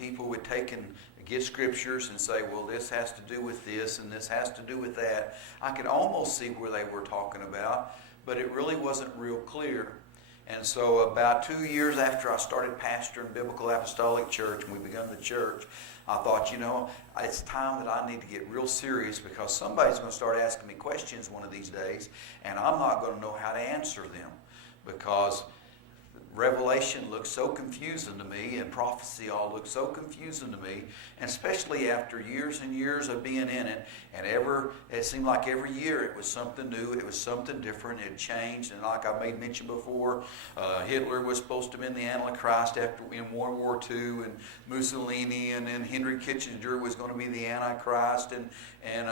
people would get scriptures and say, well, this has to do with this and this has to do with that, I could almost see where they were talking about, but it really wasn't real clear. And so about 2 years after I started pastoring Biblical Apostolic Church and we begun the church, I thought, it's time that I need to get real serious because somebody's going to start asking me questions one of these days, and I'm not going to know how to answer them because Revelation looks so confusing to me, and prophecy all looks so confusing to me, and especially after years and years of being in it, and it seemed like every year it was something new, it was something different, it changed, and like I made mention before, Hitler was supposed to have been the Antichrist in World War II, and Mussolini, and then Henry Kissinger was going to be the Antichrist, and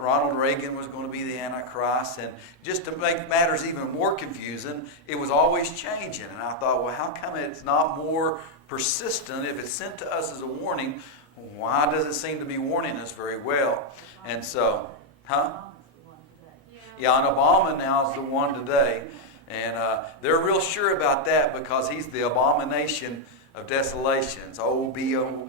Ronald Reagan was going to be the Antichrist, and just to make matters even more confusing, it was always changing. And I thought, well, how come it's not more persistent? If it's sent to us as a warning, why does it seem to be warning us very well? And so, Yeah, and Obama now is the one today. And they're real sure about that because he's the abomination of desolations. O-B-O.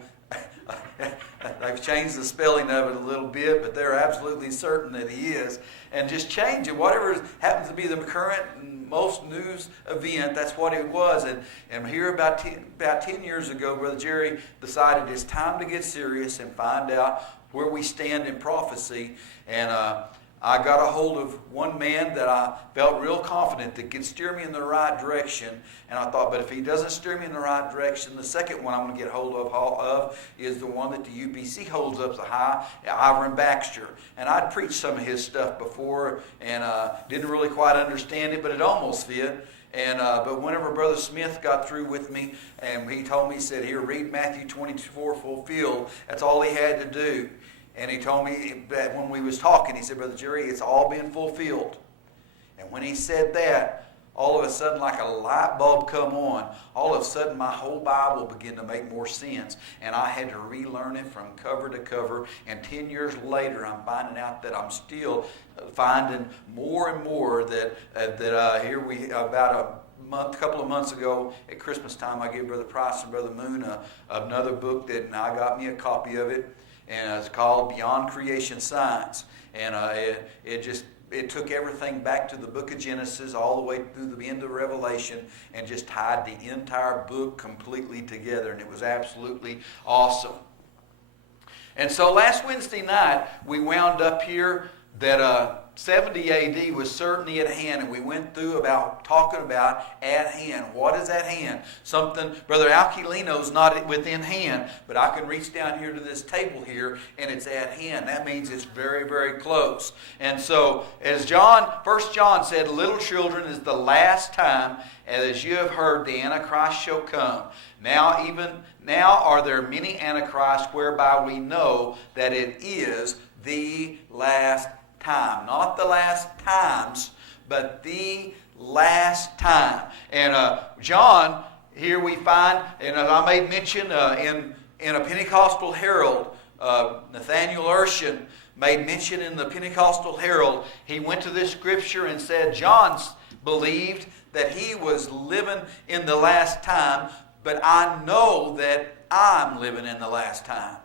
They've changed the spelling of it a little bit, but they're absolutely certain that he is. And just change it. Whatever happens to be the current and most news event, that's what it was. And here about 10 years ago, Brother Jerry decided it's time to get serious and find out where we stand in prophecy. And I got a hold of one man that I felt real confident that could steer me in the right direction. And I thought, but if he doesn't steer me in the right direction, the second one I'm going to get hold of is the one that the UPC holds up so high, Ivan Baxter. And I'd preached some of his stuff before and didn't really quite understand it, but it almost fit. And but whenever Brother Smith got through with me, and he told me, he said, here, read Matthew 24 fulfilled. That's all he had to do. And he told me that when we was talking, he said, Brother Jerry, it's all been fulfilled. And when he said that, all of a sudden, like a light bulb come on, all of a sudden my whole Bible began to make more sense. And I had to relearn it from cover to cover. And 10 years later, I'm finding out that I'm still finding more and more that here we, about a couple of months ago at Christmas time, I gave Brother Price and Brother Moon another book and I got me a copy of it. And it's called Beyond Creation Science. And it took everything back to the book of Genesis all the way through the end of Revelation and just tied the entire book completely together. And it was absolutely awesome. And so last Wednesday night, we wound up here that 70 AD was certainly at hand, and we went through talking about at hand. What is at hand? Something, Brother Alquilino's not within hand, but I can reach down here to this table here, and it's at hand. That means it's very, very close. And so, as 1 John said, little children, is the last time, and as you have heard, the Antichrist shall come. Now are there many Antichrists, whereby we know that it is the last time. Not the last times, but the last time. And John, here we find, and I made mention in a Pentecostal Herald, Nathaniel Urshan made mention in the Pentecostal Herald. He went to this scripture and said John believed that he was living in the last time, but I know that I'm living in the last time.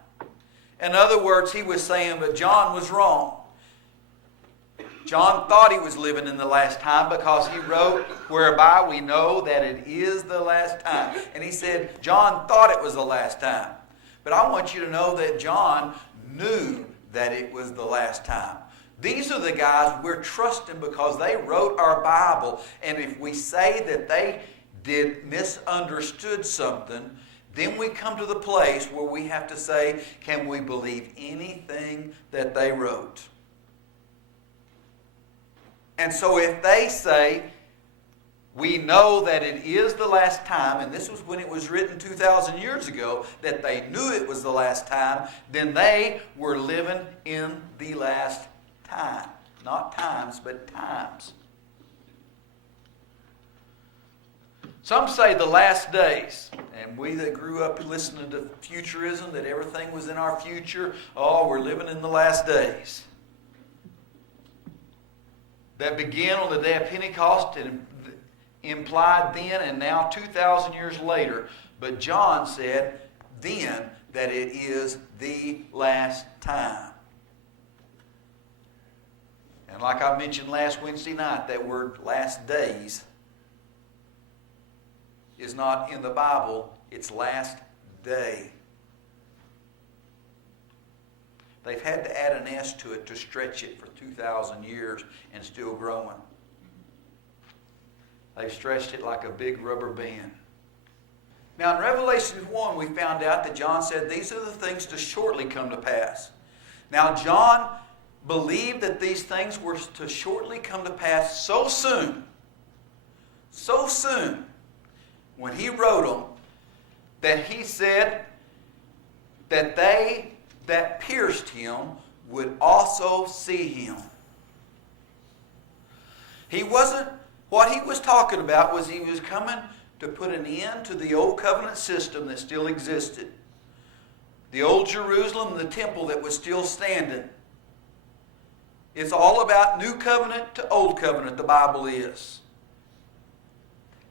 In other words, he was saying that John was wrong. John thought he was living in the last time because he wrote, whereby we know that it is the last time. And he said, John thought it was the last time. But I want you to know that John knew that it was the last time. These are the guys we're trusting because they wrote our Bible. And if we say that they misunderstood something, then we come to the place where we have to say, can we believe anything that they wrote? And so if they say, we know that it is the last time, and this was when it was written 2,000 years ago, that they knew it was the last time, then they were living in the last time. Not times, but times. Some say the last days. And we that grew up listening to futurism, that everything was in our future, we're living in the last days. That began on the day of Pentecost and implied then and now 2,000 years later. But John said then that it is the last time. And like I mentioned last Wednesday night, that word last days is not in the Bible, it's last day. They've had to add an S to it to stretch it for 2,000 years and still growing. They've stretched it like a big rubber band. Now in Revelation 1 we found out that John said these are the things to shortly come to pass. Now John believed that these things were to shortly come to pass so soon, when he wrote them, that he said that they that pierced him would also see him. What he was talking about was he was coming to put an end to the old covenant system that still existed. The old Jerusalem, the temple that was still standing. It's all about new covenant to old covenant, the Bible is.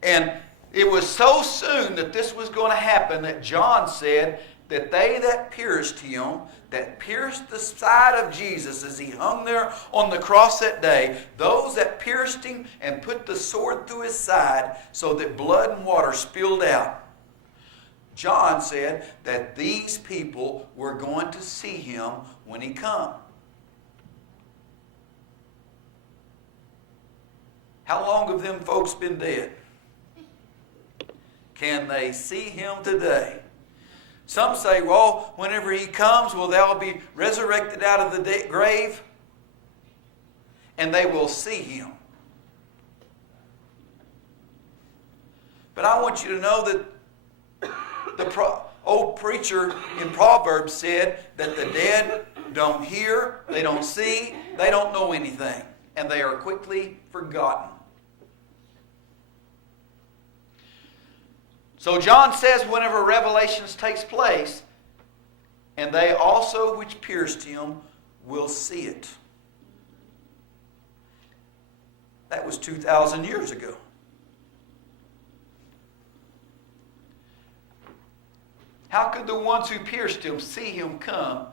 And it was so soon that this was going to happen that John said that they that pierced him, that pierced the side of Jesus as he hung there on the cross that day, those that pierced him and put the sword through his side so that blood and water spilled out. John said that these people were going to see him when he come. How long have them folks been dead? Can they see him today? Some say, well, whenever he comes, well, they'll be resurrected out of the grave and they will see him. But I want you to know that the old preacher in Proverbs said that the dead don't hear, they don't see, they don't know anything, and they are quickly forgotten. So John says whenever Revelations takes place, and they also which pierced him will see it. That was 2,000 years ago. How could the ones who pierced him see him come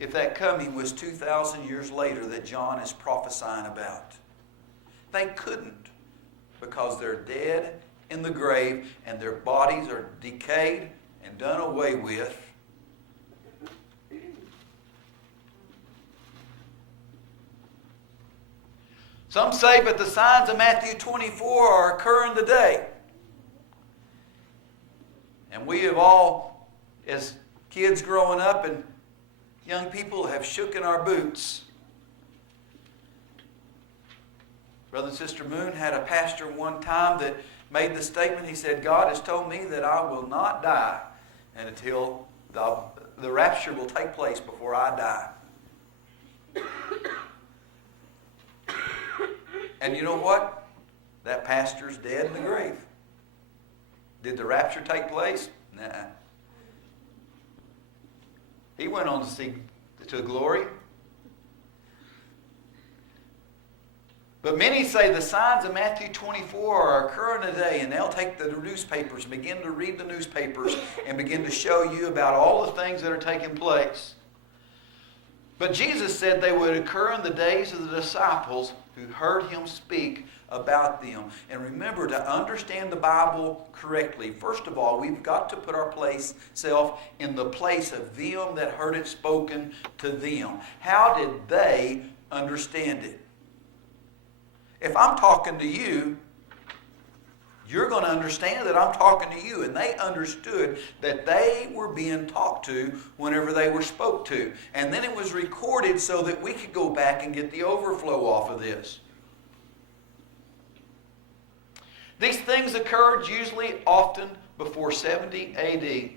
if that coming was 2,000 years later that John is prophesying about? They couldn't, because they're dead in the grave and their bodies are decayed and done away with. Some say, but the signs of Matthew 24 are occurring today. And we have all, as kids growing up and young people, have shook in our boots. Brother and Sister Moon had a pastor one time that made the statement, he said, God has told me that I will not die until the rapture will take place before I die. And you know what? That pastor's dead in the grave. Did the rapture take place? Nah. He went on to see to glory. But many say the signs of Matthew 24 are occurring today, and they'll take the newspapers, begin to read the newspapers, and begin to show you about all the things that are taking place. But Jesus said they would occur in the days of the disciples who heard him speak about them. And remember, to understand the Bible correctly, first of all, we've got to put ourselves in the place of them that heard it spoken to them. How did they understand it? If I'm talking to you, you're going to understand that I'm talking to you. And they understood that they were being talked to whenever they were spoke to. And then it was recorded so that we could go back and get the overflow off of this. These things occurred usually often before 70 AD.